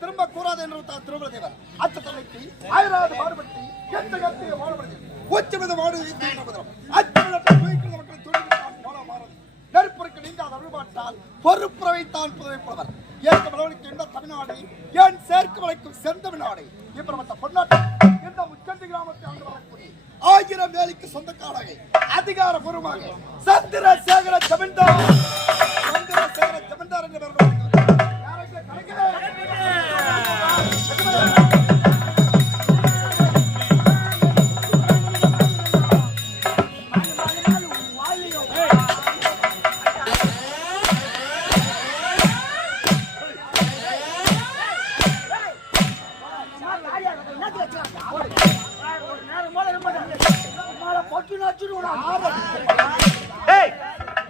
திரும்ப கூறாது என்று திருமணதேவர் அச்சத்தலைக்கு ஆயிராது மாறுபட்டு எந்த கத்திய மாறுபடுது உச்சமித மாடு நெருப்புக்கு நீங்காத அருள்பாட்டால் பொறுப்புறவைத்தான் புதுவைப்புறவர் ஏற்க மலவழிக்கு என்ற தமிழ்நாடு ஏன் சேர்க்கு வளைக்கும் செந்தமிழ்நாடு இப்படிப்பட்ட பொன்னாட்டம் இந்த உச்சண்டி கிராமத்தை ஆண்டு வரக்கூடிய 1000 வேலைக்கு சொந்தக்காரங்க அதிகாரபூர்வமாக சந்திரசேகர ஜமீன்தார் என்ற பெயர்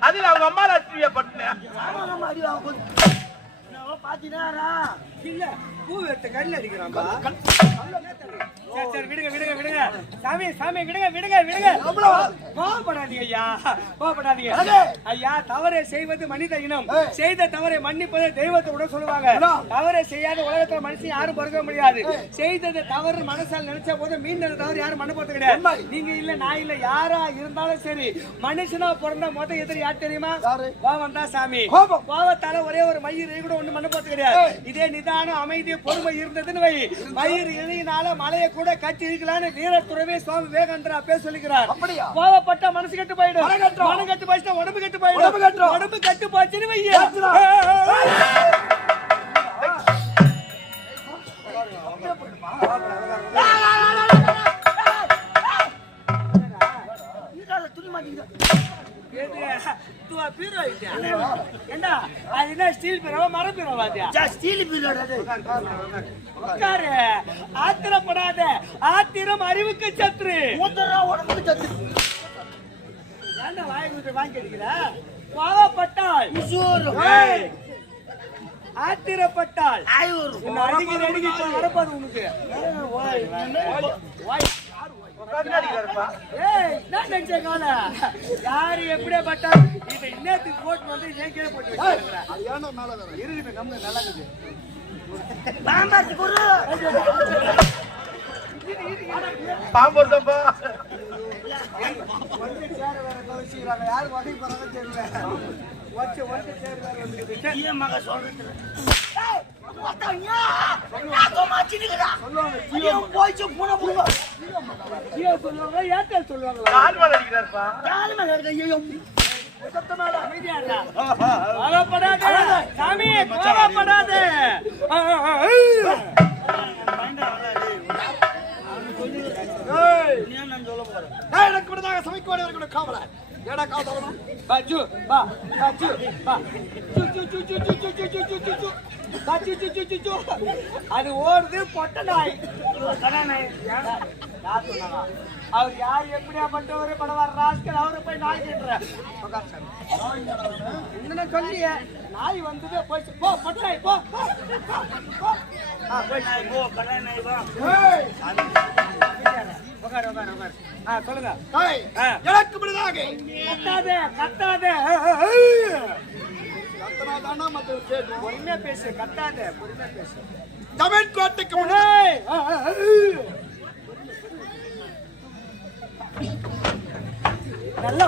அதில் அவங்க அம்மா லட்சுமியப்பட்ட பாத்தீங்கன்னா இல்ல பூ எடுத்து கல்ல அடிக்கிறான்பா. சரி விடுங்க விடுங்க விடுங்க சாமி சாமி விடுங்க விடுங்க விடுங்க. கோபப்படாதீங்க ஐயா கோபப்படாதீங்க ஐயா. தவறை செய்வது மனித இனம், செய்த தவறை மன்னிப்பதை தெய்வத்தை கூட சொல்லுவாங்க. தவறை செய்யாத உலகத்துல மனுஷன் யாரும் பொறுக்க முடியாது. செய்தது தவறு மனசால் நினைச்ச போது மீண்டும் தவறு யாரும் மன்னிப்பது கிடையாது. நீங்க இல்ல நான் இல்ல யாரா இருந்தாலும் சரி மனுஷனா பிறந்த மொத எதிரி யார் தெரியுமா? கோபம் தான் சாமி. கோபத்தால ஒரே ஒரு மயிர் கூட ஒண்ணு மன்னிப்பது கிடையாது. இதே நிதானம் அமைதி பொறுமை இருந்ததுன்னு வை மயிர் இணையினால மலையை கூட கட்டி இருக்கலான்னு வீரத்துறவே சுவாமி விவேகானந்தர் அப்பே சொல்லிக்கிறார். கோபப்பட்ட மனசு கெட்டு போயிடும், மனம் கெட்டு போயிடுச்சா உடம்பு கெட்டு போயிடும், உடம்பு கெட்டு போச்சுன்னு வைய துணி மாட்டீங்க. ஆத்திரப்படாத, ஆத்திரம் அறிவுக்கு சத்ரு. கோவப்பட்டால் ஆத்திரப்பட்டால் வரப்பாது உனக்கு. யாரு எப்படியே பட்டா இதை இன்னத்துக்கு போட்டு வந்து ஏன் கீழே போட்டு இருக்கு நல்லா இருக்குது. யாரு வகை போறாங்க தெரியல. சமைக்க காவல அது ஓடுது பொட்ட நாய். அவர் யார் எப்படியா பட்டவரு படவார் ராஸ்கர் அவரு போய் நாய் கேட்டுற சொல்லிய நாய் வந்தது போய் போ பொட்ட நாய் போ சொல்லுங்க. கத்தாதே பொறுமையா பேசு, கத்தாதே பொறுமையா பேசு. தமிழ் கோட்டைக்கு நல்லா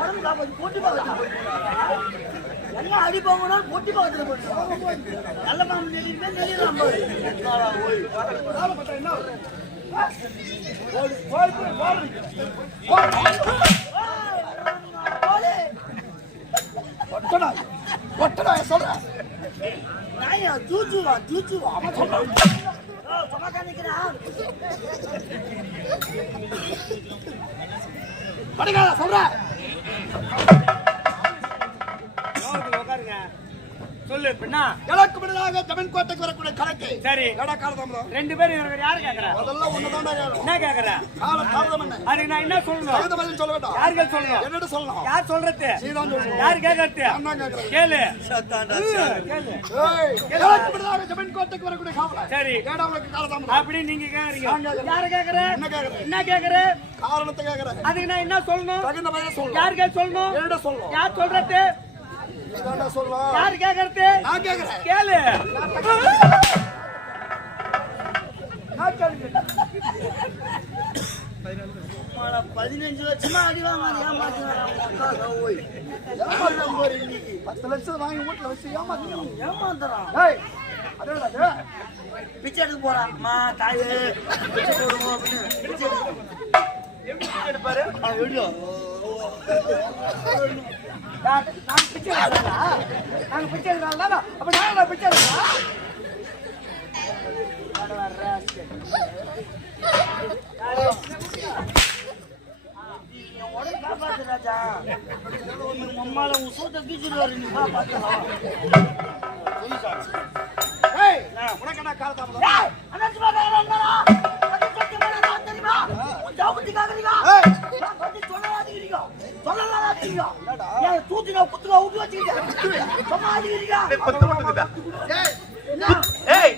உடம்பு காப்பாது போட்டி பார்க்க எல்லாம் அடி போகணும் பொட்டி பக்கத்துல போட்டு நல்ல மாமன் நெல்லிடலாம். சொல்ற நாயா ஜூஜுவா ஜூஜுவா அவன் சொல்றான். சொல்ற சொல்லு பின்னா எனக்கு முன்னதாக அடுத்தபடியாக ஜமீன் கோட்டைக்கு வரக்கூடிய கணக்கு. சரி. என்னடா காலதாமதம்? 2 பேரும் இவங்க யாரு கேக்குறா? முதல்ல ஒண்ணுதான்டா கேட்கணும். என்ன கேக்குற? காலதாமதம் என்ன? அதுக்கு நான் என்ன சொல்லணும்? தகுந்த பதில் சொல்ல வேண்டாம். யாருக்கு சொல்லணும்? என்னட்ட சொல்லணும்? யார் சொல்றது? நீதான் சொல்லணும். யார் கேக்குறது? நான் தான் கேக்குறேன். கேளு. கேளு. ஏய், எனக்கு இப்படிதான் ஜமீன் கோட்டைக்கு வரக்கூடிய காவலன். சரி. ஏடா உங்களுக்கு காலதாமதம்? அப்படி நீங்க கேக்குறீங்க. யாரு கேக்குற? என்ன கேக்குறேன்? என்ன கேக்குற? காரணத்தை கேக்குறேன். அதுக்கு நான் என்ன சொல்லணும்? தகுந்த பதில் சொல்லணும். யாருக்கு சொல்லணும்? என்னட்ட சொல்லணும். யார் சொல்றது? நீதான்டா சொல்லணும். யார் கேக்குறது? நான் கேக்குறேன். கேளு. நான் கேளுங்க. 15 லட்சமா அடி வாங்க ஏமாத்துறான் 10 லட்சம் வாங்கி வீட்டுல வச்சு ஏமாத்திக்கலாம். ஏமாத்துறான் ஏய், அதேடா இது. பிச்சை எடுக்க போறான் அம்மா தாயே பிச்சை போடுவோம் அப்படின்னு பிச்சை எடுப்பாரு நாங்க பிச்சை எடுக்கிறா? நாங்க பிச்சை எடுக்கிறா? அப்ப நாங்க பிச்சை எடுக்கிறா? உடனே காப்பாத்து ராஜா அம்மால உசோத்த கீச்சிடுவாரு நீ காப்பாத்தலாம் ஏய், உனக்கு என்ன காலதாமதம்? ஏய், ஏய்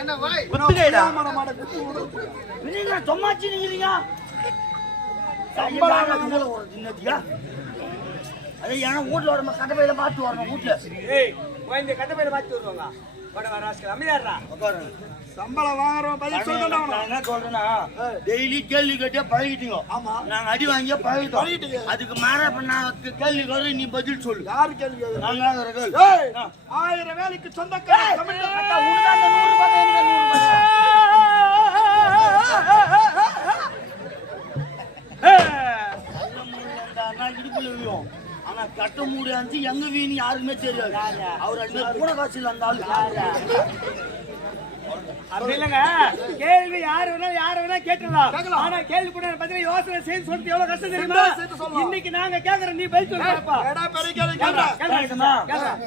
என்ன வாய்? குத்துகைடா. சொம்மாச்சு நீங்க அது ஏன்னா வீட்டுல வர கட்டப்பையில பார்த்து வரணும் வீட்டுல ஏய், இந்த கட்டப்பையில மாத்தி வருவாங்க. வட ராஸ்கல் அமைதியாடுறா. சம்பளம் வாங்குறோம் பதில் சொல்லணும். நான் என்ன சொல்றேன்னா டெய்லி கேள்வி கேட்டே பழகிட்டீங்க. ஆமா. நாங்க அடி வாங்கியே பழகிட்டோம். பழகிட்டீங்க. அதுக்கு மாறா இப்ப நான் கேள்வி கேள்வி நீ பதில் சொல்லு. யாரு கேள்வி கேக்குறது? நாங்க கேள்வி. ஏய், 1000 வேலைக்கு சொந்தக்காரன் தமிழ்ல அக்கா, உனக்கு அந்த 100 ரூபாய் தான், எனக்கு 100 ரூபாய் தான். நான் இடுப்புல விழுவோம். ஆனா கட்ட முடியாது எங்க வீணு யாருக்குமே தெரியாது. அவர் அடிமை கூட காசு அந்த ஆளு அப்படி இல்லங்க. கேள்வி யாரு வேணா கேட்டுடலாம். ஆனா கேள்வி கூட பத்தி யோசனை செய்து சொல்றது எவ்வளவு கஷ்டம் தெரியுமா? இன்னைக்கு நாங்க கேக்குறோம், நீ பதில் சொல்லுப்பா. ஏடா பெரிய கேள்வி கேக்குறா?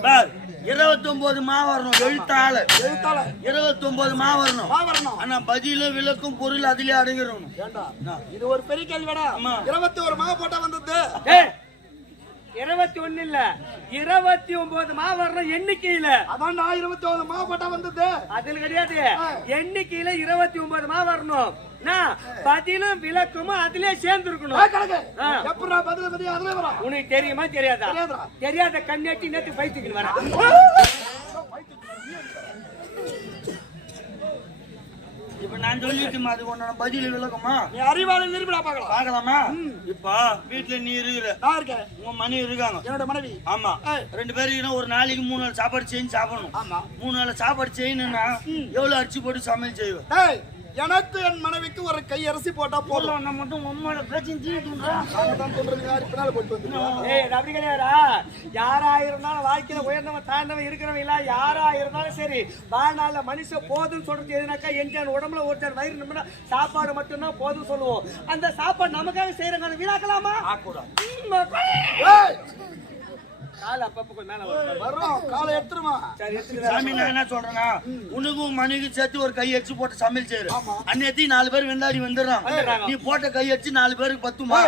பார், 29 மா வரணும் எழுத்தாள. 29 மா வரணும். வரணும். ஆனா பதில விளக்கும் பொருள் அதிலே அடங்கிடணும். ஏண்டா, இது ஒரு பெரிய கேள்விடா. 21 மா போட்டா வந்தது. ஏய், 21 இல்ல 29 மா வரணும் எண்ணிக்கையில. அதான்டா 21 மா போட்டா வந்தது. அதுல கிடையாது, எண்ணிக்கையில 29 மா வரணும். பதிலும் விளக்கமும் அதுலயே சேர்ந்து இருக்கணும். எப்படா பதில பத்தி அதுல வரும்? உனக்கு தெரியுமா தெரியாதா? தெரியாத கண்ணாட்டி நேத்து பைத்துக்கு வர. இப்ப நான் சொல்லிட்டு அது உன்னோட பதில் விளக்கமா? நீ அறிவாளி நிரூபணா பார்க்கலாம். பார்க்கலாமா? இப்ப வீட்டுல நீ இருக்கிற, நான் இருக்கேன், உங்க மனைவி இருக்காங்க, என்னோட மனைவி. ஆமா, 2 பேருக்கு ஒரு நாளைக்கு 3 நாள் சாப்பாடு செஞ்சு சாப்பிடணும். ஆமா. 3 நாள் சாப்பாடு செய்யணும்னா எவ்வளவு அரிசி போட்டு சமையல் செய்வேன்? டேய், எனக்கு என் மனைவிக்கு ஒரு கை அரிசி போட்டா போதும். நான் மட்டும் உம்மால பிரச்சனை தீட்டுன்றா. தான் சொல்றது யாரு பின்னால போட்டு வந்து. ஏய், அது அப்படி கிடையாதா? யாரா இருந்தாலும் வாழ்க்கையில உயர்ந்தவன் தாழ்ந்தவன் இருக்கிறவன் இல்ல, யாரா இருந்தாலும் சரி வாழ்நாள்ல மனுஷன் போதும் சொல்றது எதுனாக்கா எஞ்சான் உடம்புல ஒருத்தர் வயிறு நிமிடம் சாப்பாடு மட்டும்தான் போதும் சொல்லுவோம். அந்த சாப்பாடு நமக்காக செய்யறாங்க, வீணாக்கலாமா? கால அப்பப்ப கொஞ்சம் மேல வர்றோம், காலை எடுத்துருமா. சரி, சாமி நான் என்ன சொல்றேன்னா, உனக்கும் மனைவிக்கு சேர்த்து ஒரு கை அடிச்சு போட்டு சமையல் செய்யற. அன்னைக்கு 4 பேர் வெண்டாடி வந்துடுறாங்க. நீ போட்ட கை அடிச்சு 4 பேருக்கு பத்துமா?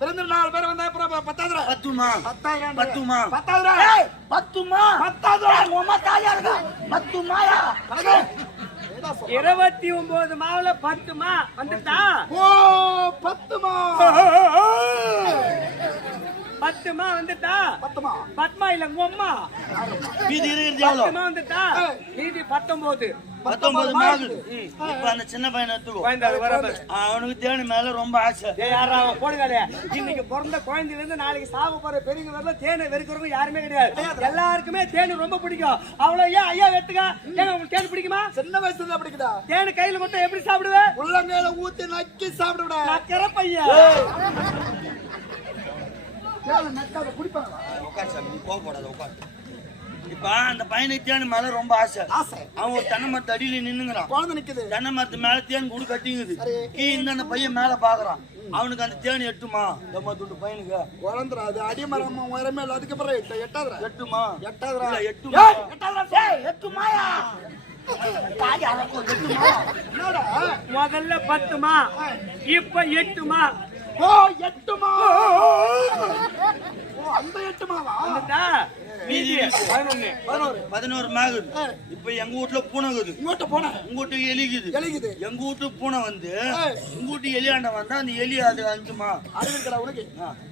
பிறந்த 4 பேர் வந்தா அப்புறம் 10,000 பத்துமா? 10,000 பத்துமா? 10,000 பத்துமா? 10,000 உம்மா தாலியா இருக்கா? பத்துமாயா? 29 மாவுல 10 மா வந்துட்டா? ஓ 10 மா. 10 மா வந்துட்டா? 10 மா. பத்மா இல்ல உங்க அம்மா. மீதி இருக்கிறது எவ்வளவு? 10 மா வந்துட்டா? மீதி 19. 19 மாகுது. இப்ப அந்த சின்ன பையனை எடுத்துக்கோ. அவனுக்கு தேனி மேல ரொம்ப ஆசை. யாரா போடுகாலே, இன்னைக்கு பிறந்த குழந்தையில இருந்து நாளைக்கு சாக போற பெரியவங்க வரல தேனை வெறுக்கிறவங்க யாருமே கிடையாது. எல்லாருக்குமே தேனு ரொம்ப பிடிக்கும். அவ்வளவு ஏன் ஐயா வெட்டுக்க? ஏங்க உங்களுக்கு தேனு பிடிக்குமா? சின்ன வயசுல தான் பிடிக்குதா? தேனு கையில மட்டும் எப்படி சாப்பிடுவே? உள்ளங்கையில ஊத்தி நக்கி சாப்பிடுடா. நக்கற பையன். கேளு நக்காத குடிப்பாங்க. உட்கார் சாமி, நீ கோவப்படாத, உட்கார். இப்ப அந்த பையனுக்கு தேன் மேல ரொம்ப ஆசை. ஆசை. அவன் ஒரு தென்னை மரத்து அடியில நின்னுங்கிறான். குழந்தை நிக்குது. தென்னை மரத்து மேல தேன் கூடு கட்டிங்குது. கீழே அந்த பையன் மேல பாக்குறான். அவனுக்கு அந்த தேன் எட்டுமா? நம்ம துண்டு பையனுக்கு குழந்தை அது அடிமரம் உயரமே இல்லை. அதுக்கு அப்புறம் எட்டாதுரா. எட்டுமா? எட்டாதுரா. இல்ல, எட்டுமா? எட்டுமாயா? என்னடா? முதல்ல 10மா, இப்ப 8மா. ஓ 8மா. ஓ அந்த 8மாவா? வந்துட்டா? மீதி 11. 11 மாகுது. இப்ப எங்க வீட்டுல பூனை இருக்குது. இங்கோட்ட போன. உங்க வீட்டுக்கு எலிக்குது. எலிக்குது. எங்க வீட்டு பூனை வந்து உங்க வீட்டு எலியாண்ட வந்தா அந்த எலி அது 5மா. அறிவிருக்கடா உனக்கு?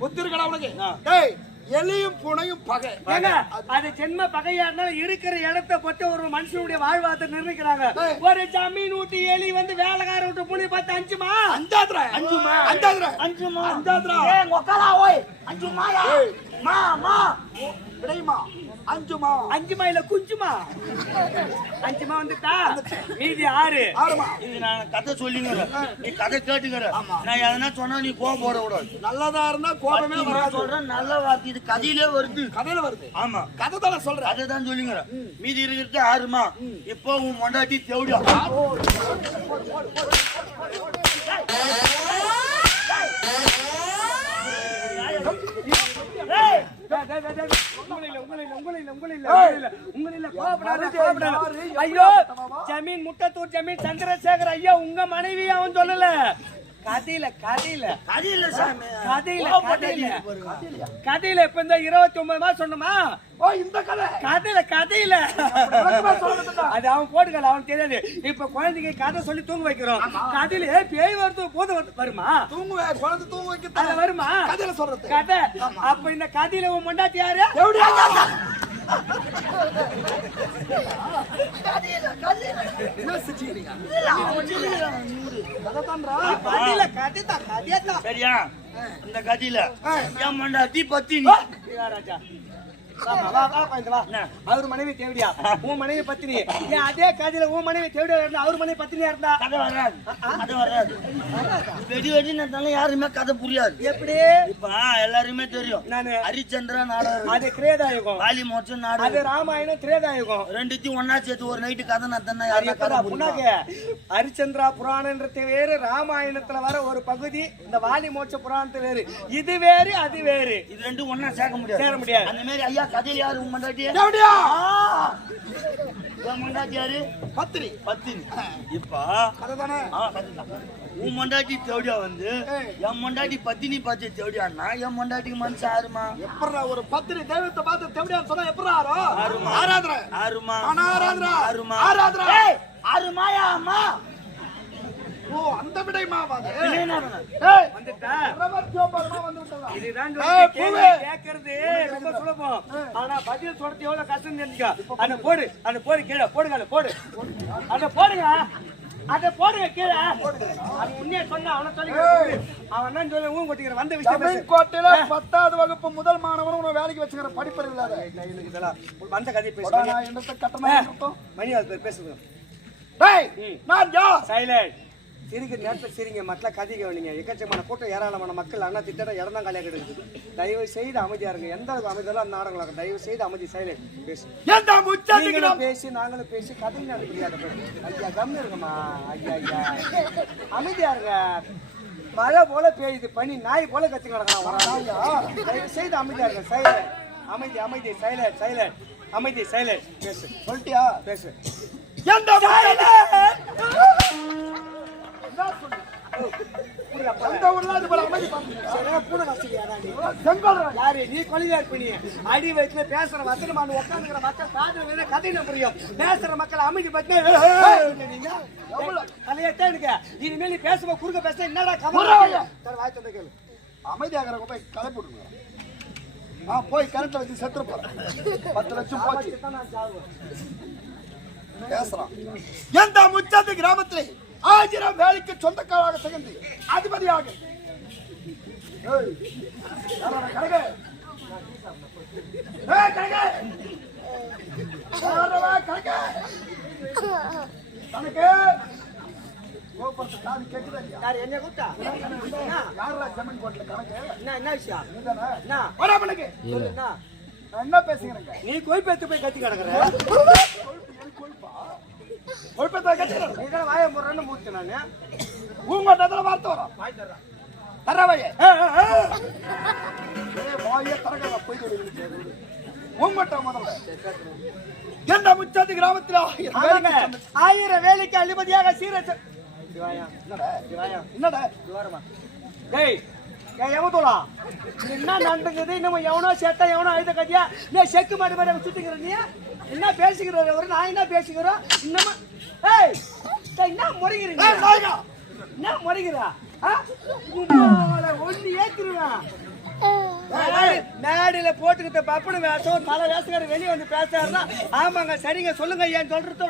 புத்தி இருக்கடா உனக்கு? டேய் எலியும் பூனையும் பகை. ஏங்க, அது ஜென்ம பகையா இருந்தாலும் இருக்கிற இடத்தை பொறுத்து ஒரு மனுஷனுடைய வாழ்வாதாரத்தை நிர்ணயிக்கிறாங்க. ஒரு ஜமீன் ஊட்டி எலி வந்து வேலைக்கார விட்டு புனி பார்த்து 5மா. அஞ்சாதுரா. 5மா. அஞ்சாதுரா. 5மா. அஞ்சாதுரா. ஏய் மொக்கலா ஓய் 5மாயா. மா மா விடைமா 5மா. 5மா இல்ல குஞ்சுமா. 5மா வந்துட்டா? மீதி 6. 6மா. இது நான் கதை சொல்லிங்கற. நீ கதை கேட்டுங்கற. நான் எதனா சொன்னா நீ கோபம் போட கூடாது. நல்லதா இருந்தா கோபமே வராது. சொல்றேன் நல்ல வார்த்தை. இது கதையிலே வருது. கதையில வருது. ஆமா. கதை தான சொல்றேன். அதை தான் சொல்லிங்கற. மீதி இருக்கிறது 6மா. இப்போ உன் மொண்டாட்டி தேவடியா. ஐயோ ஜமீன் முட்டத்தூர் ஜமீன் சந்திரசேகர் ஐயா உங்க மனைவி அவன் சொல்லல. கதையில இப்ப இந்த 29 மாசம் சொன்னமா? ஓ இந்த கதை. கதையில அது அவன் போட்டுக்கல, அவன் தெரியாது. இப்ப குழந்தைக்கு கதை சொல்லி தூங்க வைக்கிறோம். கதையில பேய் வருது போது வருமா? தூங்குவே குழந்தை தூங்க வைக்க அது வருமா? கதையில சொல்றது. கதை. அப்ப இந்த கதையில உன் மண்டாட்டி யாரு? என்ன சிரிக்கிறீங்க? சரியா? இந்த கதையில என் மண்டாட்டி பத்தினி. ராஜா அவர் மனைவி தேவடியா? உன் மனைவி பத்தினி. ஏன் அதே காதில உன் மனைவி தேவடியா இருந்தா அவர் மனைவி பத்தினியா இருந்தா? கதை வராது. கதை வராது. வெடி வெடி நடந்தாலும் யாருமே கதை புரியாது. எப்படி? இப்ப எல்லாருமே தெரியும். நானு ஹரிச்சந்திரா நாடகம், அது கிரேதாயுகம். காளி மோட்சம் அது நாடகம், ராமாயணம் திரேதாயுகம். ரெண்டுத்தையும் ஒன்னா சேர்த்து ஒரு நைட்டு கதை நடத்தினா யாருமே கதை புரியாது. ஹரிச்சந்திரா புராணன்றது வேறு, ராமாயணத்துல வர ஒரு பகுதி, இந்த வாலி மோட்ச புராணத்து வேறு. இது வேறு அது வேறு. இது ரெண்டும் ஒன்னா சேர்க்க முடியாது. சேர முடியாது. அந்த மாதிரி ஐயா கதையில யாரு உன் மண்டாட்டி? தேவடியா. உன் மண்டாட்டி யாரு? பத்திரி. பத்தினி. இப்ப கதை தானே. உன் மண்டாட்டி தேவடியா வந்து என் மண்டாட்டி பத்தினி பார்த்து தேவடியான்னா என் மண்டாட்டிக்கு மனசு ஆறுமா? எப்பறா ஒரு பத்திரி தெய்வத்தை பார்த்து தேவடியான்னு சொன்னா எப்பறா ஆறும்? ஆராதனை. ஆறுமா. ஆராதனை. ஆறுமா. ஆராதனை. ஏய் ஆறுமாயா அம்மா. ஓ அந்த விடைமாவா? ஏய் வந்துட்டா? 29 வந்து விட்டதா? இதுதான் ஏய், கேள்வி பூவே. கேக்குறது ரொம்ப சுலபம். ஆனா பதில் சொல்றது எவ்வளவு கஷ்டம் தெரிஞ்சுக்க. அத போடு கீழே போடுங்க. அத போடுங்க. அத போடுங்க கீழே. அது உன்னைய சொன்னா அவன சொல்லி அவன் தான் சொல்ல ஊன் கொட்டிக்கிற வந்த விஷயம் பேசு. கோட்டையில 10வது வகுப்பு முதல் மாணவன் உன வேலைக்கு வச்சுக்கிற படிப்பறிவு இல்லாத இதெல்லாம் வந்த கதை நான் பேசுறேன். என்னத்த கட்டணம் மணியால் பேர் பேசுங்க. டேய் நான் யார்? சைலண்ட். சிரிக்கிற நேரத்தில் சிரிங்க. மக்கள் கதிக்க வேண்டிங்க. எக்கச்சக்கமான கூட்டம் ஏராளமான மக்கள் அண்ணா திட்ட இடம் தான் காலியாக கிடக்குது. தயவு செய்து அமைதியா இருங்க. எந்த அளவுக்கு அமைதியெல்லாம் அந்த நாடகம் தயவு செய்து அமைதி. சைலண்ட். பேசு. ஏண்டா முச்சாண்டிக்கு நீங்களும் பேசி நாங்களும் பேசி கதை நடக்க முடியாத. ஐயா கம்மி இருக்குமா? ஐயா அமைதியா இருங்க. மழை போல பெய்யுது, பனி நாய் போல கத்தி கிடக்கலாம். தயவு செய்து அமைதியா இருங்க. சைலண்ட். அமைதி. சைலண்ட். அமைதி. சைலண்ட். பேசு. சொல்லிட்டியா? பேசு. ஏண்டா அந்த ஊர்ல அது போல அமைதி யாரு நீ கொலையா இருப்பீங்க? அடி வயிற்றுல பேசுற வசனமான உட்காந்துக்கிற மக்கள் காதல கதையில புரியும். பேசுற மக்கள் அமைதி பத்தி தலையத்தான் எனக்கு. இனிமேல் நீ பேசும்போது குறுக்க பேச என்னடா கமல் வாய் தந்த கேளு. அமைதியாகிற போய் கலை போட்டுங்க. போய் கரண்ட்ல வச்சு செத்துற போறேன். 10 லட்சம் போச்சு. பேசுறான். எந்த முச்சந்தி கிராமத்திலே 1000 வேலைக்கு சொந்தக்காராக திகழ்ந்து அதிபதியாக தனக்கு என்ன கூட்டா யாரா ஜமீன் கோட்ல கணக்கு என்ன விஷயம்? வரவனுக்கு நான் என்ன பேசுகிறேங்க? நீ கொய்பேத்து போய் கத்தி கிடக்குற. கொழுப்பத்தை கட்டிடுறேன். நீ தான் வாயை முறன்னு மூச்சு நானு. உங்கள்கிட்ட வார்த்தை வரும். வாய் தர்றேன். தரவையே வாயே தரக போயிட்டு உங்கள்கிட்ட முதல்ல எந்த முச்சாதி கிராமத்தில் ஆமாங்க. 1000 வேலைக்கு அதிபதியாக என்னடா டேய் எவத்தோலா என்ன நடந்துக்குது? இன்னும் எவனோ செத்தா எவனோ அழுத கத்தியா நீ செக்கு மாட்டு மாதிரி சுத்திக்கிற நீ என்ன பேசிக்கிற? நான் என்ன பேசிக்கிறோம் இன்னமா? ஏய் என்ன முறைகிறீங்க? என்ன முறைகிறா? ஒண்ணு ஏத்துருவேன். மேடையில போட்டுக்கிட்ட பப்புனு வேஷம் தலை வேஷக்கார வெளியே வந்து பேசாருன்னா ஆமாங்க சரிங்க சொல்லுங்க ஏன் சொல்றது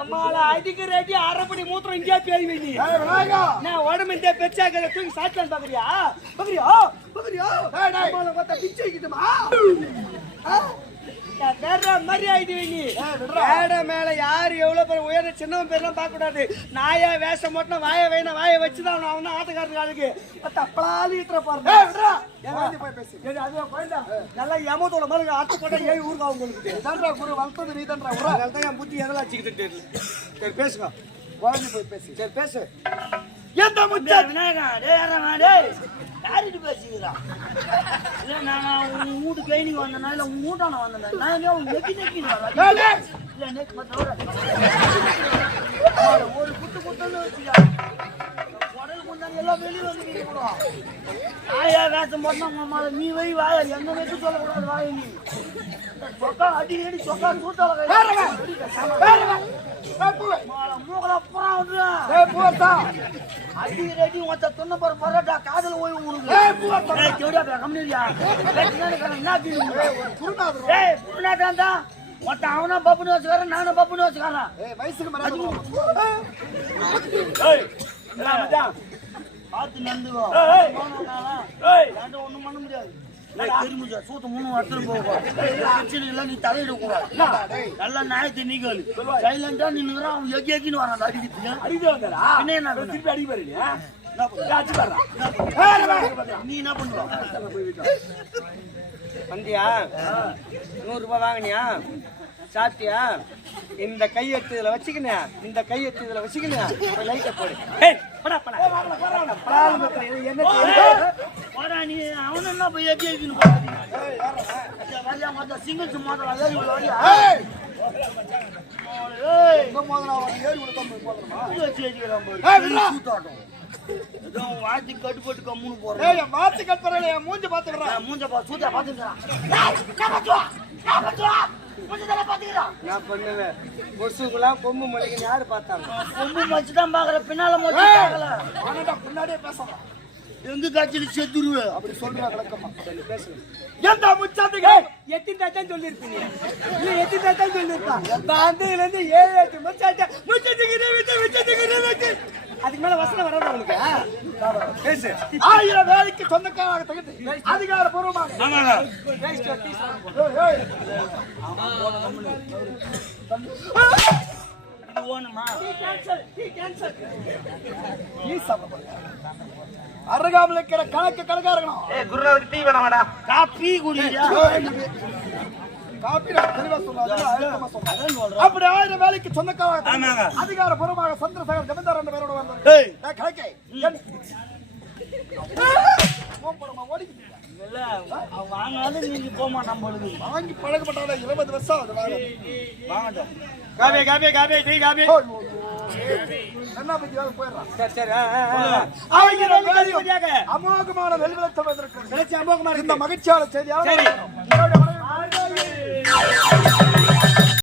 நம்மள அடிக்கிற அடி அரைப்படி மூத்திரம் இங்கே பேய் வைங்க. நான் உடம்பு இந்த பெச்சாக்க தூக்கி சாச்சான் பாக்குறியா? பாக்குறியா? பாக்குறியா? நம்மள பார்த்தா பிச்சை வைக்கிட்டுமா? வேற மாதிரி ஆயிட்டு வைங்க. மேடை மேல யாரு எவ்வளவு பேர் உயர்ந்த சின்னவன் பேர்லாம் பார்க்க கூடாது. நாயா வேஷம் போட்டோம் வாய வேணா வாய வச்சுதான் அவன் ஆட்டக்காரன் ஆளுக்கு தப்பலாலி இட்டுற பாருங்க. நல்லா ஏமாத்தோட மாதிரி ஆட்ட போட்டா ஏன் ஊருக்கு அவங்களுக்கு குரு வளர்த்தது நீ தான் தான் என் புத்தி எதெல்லாம் வச்சுக்கிட்டு தெரியல. சரி பேசுங்க. போய் பேசு. சரி பேசு. எந்த முச்சா விநாயகா யாரிட்டு பேசுகிறா? இல்ல நான் உன் வீட்டு கைனிக்கு வந்தேனா இல்ல உன் வீட்டான வந்தேன் நான் உன் நெக்கி நெக்கி இல்ல நெக் ஒரு குத்து குத்தன்னு வச்சுக்கா உடல் கொண்டாங்க எல்லாம் வெளியே வந்து கூட ஆயா வேஷம் போட்டா மாமா நீ வை வாயா என்ன நெக்கு சொல்லக்கூடாது வாய நீ சொக்கா அடிக்கடி சொக்கா சூட்டால மூக்கல புறம் விடுறா அடி ரெடி மொத்த தொன்ன போற பரோட்டா காதல் ஓய் உனக்கு கேடியா கம்மியா என்ன புருணாதான் மொத்த அவனா பப்புன்னு வச்சுக்காரன் நானும் பப்புன்னு வச்சுக்காரன் வயசுக்கு பார்த்து நந்துவோ ஒண்ணும் பண்ண முடியாது சூத்த மூணு வருஷம் போகும் நீ தலையிடக்கூடாது நல்லா நியாயத்தை நீக்கல் சைலண்டா நின்னுறான் அவன் எக்கி எக்கின்னு வரான் அடிக்கிறது என்ன திருப்பி அடிக்க பாரு நீ என்ன பண்ணுவா வந்தியா 100 ரூபாய் வாங்கினியா சாப்பிட்டியா இந்த கையெழுத்துல வச்சுக்கினியா இந்த கையெழுத்துல வச்சுக்கினியா லைட்டை போடு நீ அவன் என்ன போய் எக்கி எக்கின்னு சிங்கிள்ஸ் வாத்தி கட்டுப்பட்டு கம்முன்னு போறேன் மாத்தி கட்டுறேன் மூஞ்ச பாத்துக்கிறேன் மூஞ்ச சூத்தா பாத்துக்கிறான் நான் பண்ணுவேன் கொசுக்குலாம் கொம்பு மலைக்கு யாரு பார்த்தாங்க? கொம்பு மச்சுதான் பாக்குற பின்னால பின்னாடியே பேசலாம் எங்க காய்ச்சல் செத்துருவேன் அப்படி சொல்ற விளக்கமா பேசுங்க. எந்த முச்சாத்துக்கு எத்தனை தாத்தான் சொல்லியிருப்பீங்க இல்ல எத்தனை தாத்தான் சொல்லியிருப்பாங்க பாந்தையில இருந்து 7-8 முச்சாட்டு அதுக்கு மேல வசனம் வராது உங்களுக்கு. பேசு. 1000 வேலைக்கு சொந்தக்காரங்க தகுதி அதிகாரப்பூர்வமாக அருகாமல் இருக்கிற கணக்கு கணக்காரங்கணும் குருநாதருக்கு டீ வேணாமாடா? காப்பி குடியா காப்பி தெளிவா சொன்னாங்க. அப்படி 1000 வேலைக்கு சொந்தக்காரங்க அதிகாரப்பூர்வமாக சந்திரசேகர் ஜமீன்தார் என்ற பேரோட வந்தார். கணக்கை வாங்காலும் நீங்க போமா நம்மளுக்கு வாங்கி பழக்கப்பட்டால 20 வருஷம் அது வாங்கட்டும். Coffee coffee coffee tea coffee என்ன பத்தி போயிடுறான். சரி சரி அமோகமான வெல்விளச்சம் வந்திருக்கு. அமோகமான இந்த மகிழ்ச்சியான செய்தியாக சரி